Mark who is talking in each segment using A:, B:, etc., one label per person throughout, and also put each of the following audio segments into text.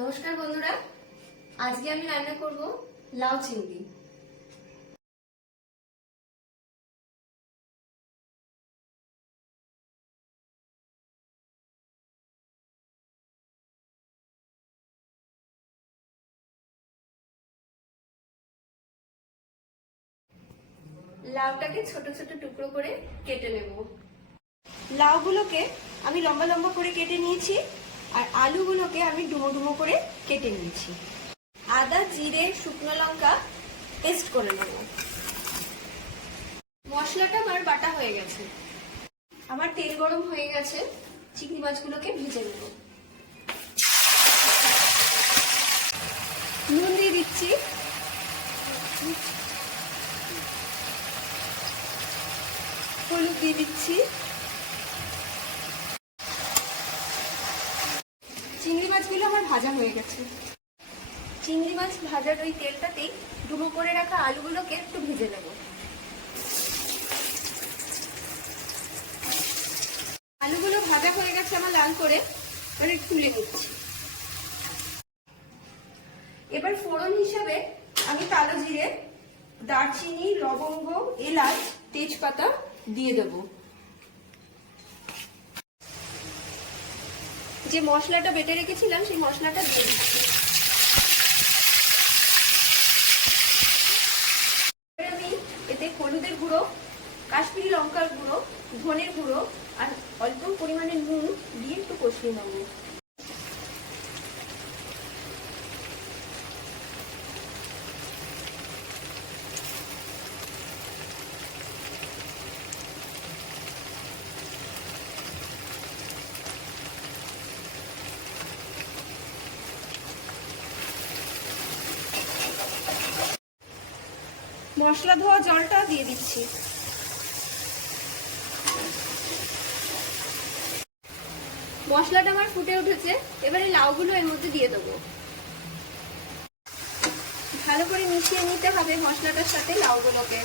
A: নমস্কার বন্ধুরা, আজকে আমি রান্না করব লাউ চিংড়ি। লাউটাকে ছোট ছোট টুকরো করে কেটে নেব। লাউগুলোকে আমি লম্বা লম্বা করে কেটে নিয়েছি। আর আলুগুলোকে আমি ডুমো ডুমো করে কেটে নিয়েছি। আদা, জিরে, শুকনো লঙ্কা পেস্ট করে নেব। মশলাটা আমার বাটা হয়ে গেছে। আমার তেল গরম হয়ে গেছে। চিংড়ি মাছগুলোকে ভেজে নেব। নুন দিয়ে দিচ্ছি। হলুদ দিয়ে দিচ্ছি চিংড়ি মাছগুলো আমার ভাজা হয়ে গেছে। চিংড়ি মাছ ভাজার ওই তেলটাতেই ডুবো করে রাখা আলুগুলোকে একটু ভেজে নেব। আলুগুলো ভাজা হয়ে গেছে আমার লাল করে একটু তুলে নিচ্ছি। এবার ফোড়ন হিসাবে আমি কালো জিরে, দারচিনি, লবঙ্গ, এলাচ, তেজপাতা দিয়ে দেব। যে মশলাটা বেটে রেখেছিলাম, সেই মশলাটা দিয়ে দিচ্ছি। আমি এতে হলুদের গুঁড়ো, কাশ্মীরি লঙ্কার গুঁড়ো, ধনের গুঁড়ো আর অল্প পরিমাণে নুন দিয়ে একটু কষিয়ে নেব। মশলা ধোয়া জলটা দিয়ে দিচ্ছি। মশলাটা আমার ফুটে উঠেছে, এবারে লাউগুলো এর মধ্যে দিয়ে দেবো। ভালো করে মিশিয়ে নিতে হবে মশলাটার সাথে লাউগুলোকে।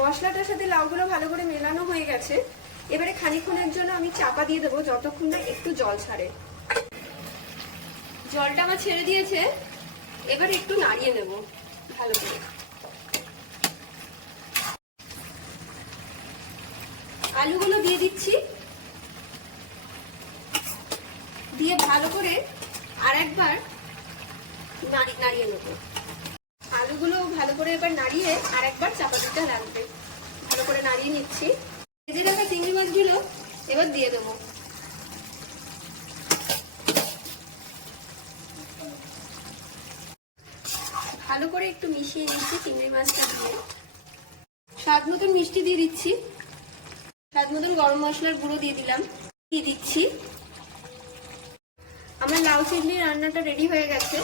A: মশলাটার সাথে লাউগুলো ভালো করে মেলানো হয়ে গেছে। এবারে খানিক্ষণের জন্য আমি চাপা দিয়ে দেবো যতক্ষণ না একটু জল ছাড়ে। জলটা আমার ছেড়ে দিয়েছে, এবার একটু নাড়িয়ে নেব। আলুগুলো দিয়ে দিচ্ছি। দিয়ে ভালো করে আর একবার নাড়িয়ে নেব। আলুগুলো ভালো করে এবার নাড়িয়ে আর একবার চাপা দিতে লাগবে ভালো করে নাড়িয়ে নিচ্ছি। ভেজে রাখা চিংড়ি মাছগুলো এবার দিয়ে দেবো। ভালো করে একটু মিশিয়ে নিচ্ছি চিংড়ি মাছটা দিয়ে। স্বাদ মতন মিষ্টি দিয়ে দিচ্ছি। স্বাদ মতন গরম মশলার গুঁড়ো দিয়ে দিলাম, দিয়ে দিচ্ছি। আমার লাউ চিংড়ি রান্নাটা রেডি হয়ে গেছে।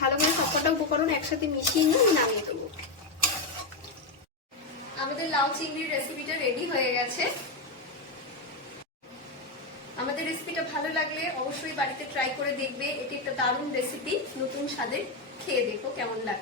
A: ভালো করে সবকটা উপকরণ একসাথে মিশিয়ে নিয়ে নামিয়ে দেবো। আমাদের লাউ চিংড়ির রেসিপিটা রেডি হয়ে গেছে। আমাদের রেসিপিটা ভালো লাগলে অবশ্যই বাড়িতে ট্রাই করে দেখবে। এটি একটা দারুণ রেসিপি নতুন স্বাদের খেয়ে দেখো কেমন লাগে।